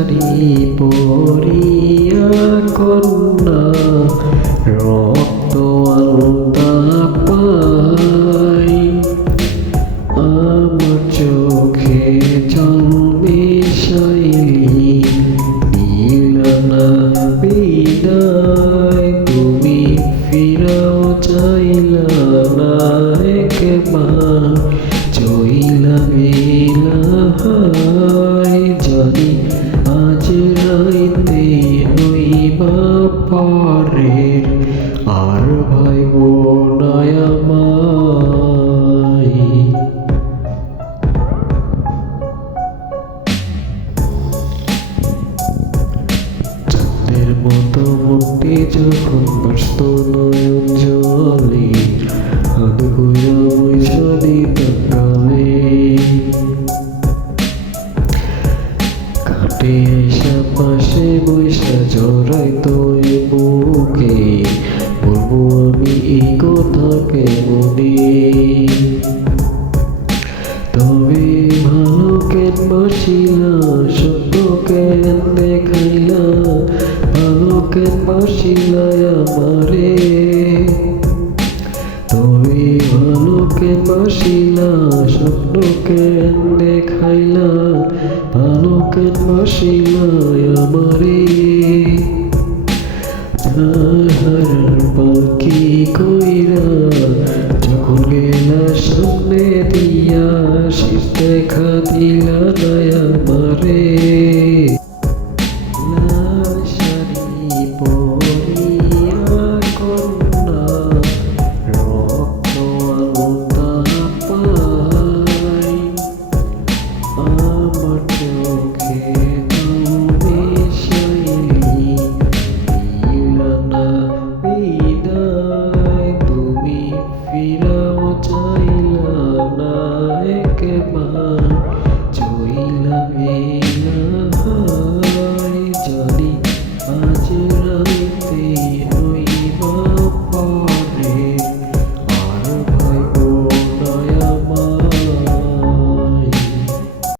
শাড়ি পরিয়া কন্যা রক্ত আলতা পাই আমার চোখে জল মিশাইলি দিলা না বিদায় তুমি ফিরাও চাইলা না একবার চইলা গেলা হায় জানি আজ রাইতে হইবা পরের আর ভাইব না আমায় চাঁদের মতো মুক্তি যখন বাসত নয়ন জলে হাত ঘুরা বৈশা দিতাম গালে কাটে আইসা পাশে বৈশা জড়াইতো এ বুকে বলবো আমি এই কথাকে মনে তবে ভালো কেন বাসিলা সত্য কেন দেখাইলা ভালো কেন বাসিলা আমারে তবে ভালো কেন বাসিলা স্বপ্ন কেন দেখাইলা ভালো কেন বাসিলা আমারে